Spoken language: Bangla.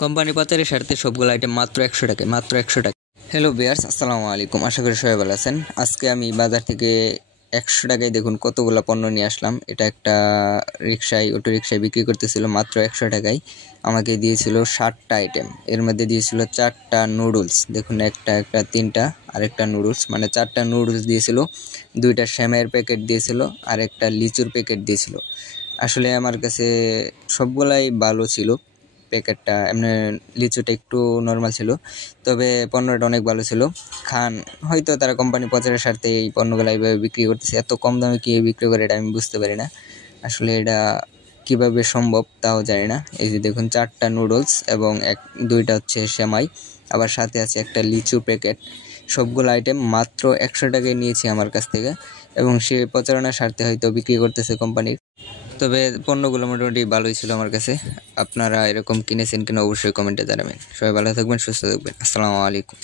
কোম্পানি পাচারের স্বার্থে সবগুলো আইটেম মাত্র 100 টাকায়, মাত্র 100 টাকা। হ্যালো ভিউয়ার্স, আসসালামু আলাইকুম। আশা করি সবাই ভালো আছেন। আজকে আমি বাজার থেকে 100 টাকায় দেখুন কতগুলো পণ্য নিয়ে আসলাম। এটা একটা অটো রিক্সায় বিক্রি করতেছিল মাত্র 100 টাকায়। আমাকে দিয়েছিল 60টা আইটেম। এর মধ্যে দিয়েছিল 4টা নুডলস, দেখুন একটা 3টা, আরেকটা নুডলস, মানে 4টা নুডলস দিয়েছিল, 2টা সেমাইয়ের প্যাকেট দিয়েছিল, আর একটা লিচুর প্যাকেট দিয়েছিল। আসলে আমার কাছে সবগুলাই ভালো ছিল। প্যাকেটটা এমনি, লিচুটা একটু নর্মাল ছিল, তবে পণ্যটা অনেক ভালো ছিল। হয়তো তারা কোম্পানি প্রচারের স্বার্থে এই পণ্যগুলো এইভাবে বিক্রি করতেছে। এত কম দামে কী বিক্রি করে এটা আমি বুঝতে পারি না। আসলে এটা কিভাবে সম্ভব তাও জানি না। এই যে দেখুন 4টা নুডলস এবং 2টা হচ্ছে সেমাই, আবার সাথে আছে একটা লিচু প্যাকেট। সবগুলো আইটেম মাত্র 100 টাকায় নিয়েছি আমার কাছ থেকে, এবং সে প্রচারণার স্বার্থে হয়তো বিক্রি করতেছে কোম্পানির। তবে পণ্যগুলো মোটামুটি ভালোই ছিল আমার কাছে। আপনারা এরকম কিনেছেন কিনা অবশ্যই কমেন্টে জানাবেন। সবাই ভালো থাকবেন, সুস্থ থাকবেন। আসসালামু আলাইকুম।